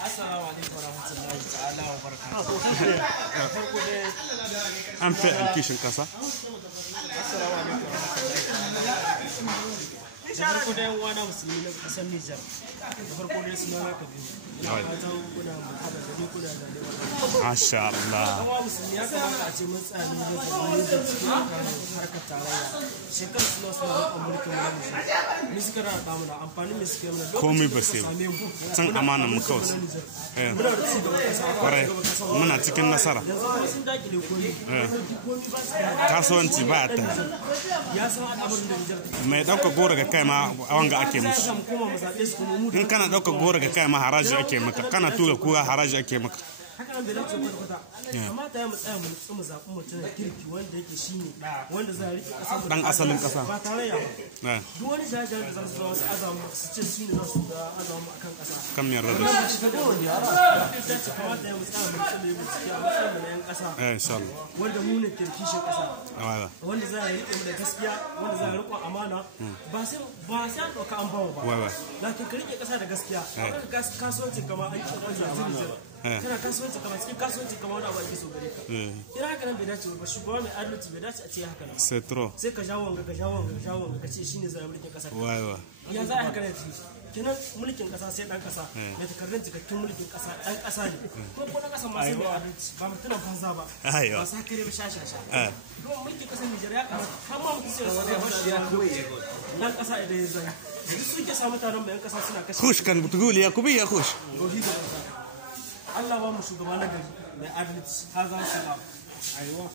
Assalamu alaikum warahmatullahi ta'ala wa barakatuh. An fi kishin kasa. Assalamu alaikum warahmatullahi. Da farko dai wana musulmi na kasar Nijar. Da farko dai suna na Kabiru. Ina fatan kuna mutada da ni kuna da ni. Masha Allah. Kuma musulmi ya kamata a ce mun tsani da zamani da cikin harkar tarayya. Shekaru suna suna da mulkin mu. Ni suka rada mu na amfani mu suke mana. Komai ba sai. San amana mu kawai. Muna da ci gaba kasa. Kwarai. Muna cikin nasara. Yanzu kuma sun dakile komai. Komai ba su Kasuwanci ba ta. ya san al'amarin da Nijar. Mai dauka gora ga kai ma wanga ake musu. In kana dauka gora ga kai ma haraji ake maka. Kana tura kura haraji ake maka. Haka nan bai dace kwata-kwata. Kamata ya mu tsaya mu nutsu mu zaɓi mutum kirki wanda yake shine wanda za a riƙe ƙasa mu Dan asalin ƙasa. ba tarayya ba. Duk wani jajayen da za su zama su azamu su ce su ne za su ga azamu akan ƙasa. Kan miyar da shi. Kamata ya mu tsaya mu nutsu mu ciki a matsayin mu na 'yan ƙasa. Insha Allah. Wanda mu ne kirkishin ƙasa. Wanda za a riƙe mu da gaskiya, wanda za a riƙo amana. Ba sai an ɗauka an bawa ba. Lakin ka riƙe ƙasa da gaskiya. Kasuwancin kama an ƙi kana kasuwanci kamar cikin kasuwanci kamar wani abu ake so gare ka ina haka nan bai dace ba shugaba mai adalci bai dace a ce haka nan c'est trop sai ka jawo wanga ka ce shine zai mulkin kasa ya za a haka nan kenan mulkin kasa sai dan kasa mai takardun cikakken mulkin kasa dan kasa ne ko na kasa ma sai mai adalci ba mutunan banza ba ba sa kare ba shashasha don mulkin kasar Nijar ya kamata har ma mutum sai dan kasa idan ya zai duk suke sa mutanen bayan kasa suna kashe kush kan butuguli ya kubi ya kush Allah ba mu shugaba na gari mai adalci ha za su